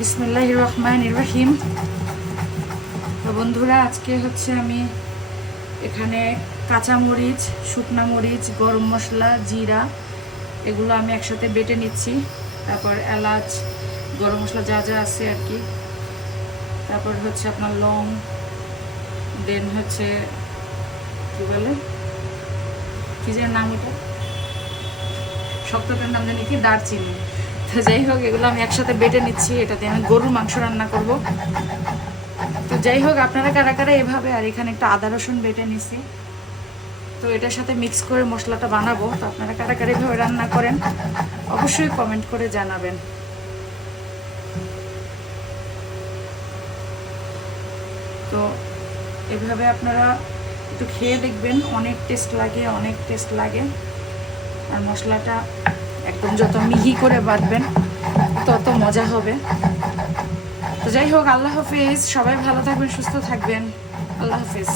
বিসমিল্লাহির রহমানির রহিম। তো বন্ধুরা, আজকে হচ্ছে আমি এখানে কাঁচামরিচ, শুকনা মরিচ, গরম মশলা, জিরা এগুলো আমি একসাথে বেটে নিচ্ছি। তারপর এলাচ, গরম মশলা যা যা আছে আর কি। তারপর হচ্ছে আপনার লং, দেন হচ্ছে কি বলে, কি যেন নাম, এটা শক্তটার নাম জানি কি, দারচিনি। তো যাই হোক, এগুলো আমি একসাথে বেটে নিচ্ছি। এটাতে আমি গরুর মাংস রান্না করব। তো যাই হোক, আপনারা কারা কারা এভাবে, আর এখানে একটা আদা রসুন বেটে নিছি, তো এটার সাথে মিক্স করে মশলাটা বানাবো। তো আপনারা কারা কারা এভাবে রান্না করেন অবশ্যই কমেন্ট করে জানাবেন। তো এভাবে আপনারা একটু খেয়ে দেখবেন, অনেক টেস্ট লাগে, অনেক টেস্ট লাগে। আর মশলাটা একদম যত মিহি করে বাটবেন তত মজা হবে। তো যাই হোক, আল্লাহ হাফিজ। সবাই ভালো থাকবেন, সুস্থ থাকবেন। আল্লাহ হাফিজ।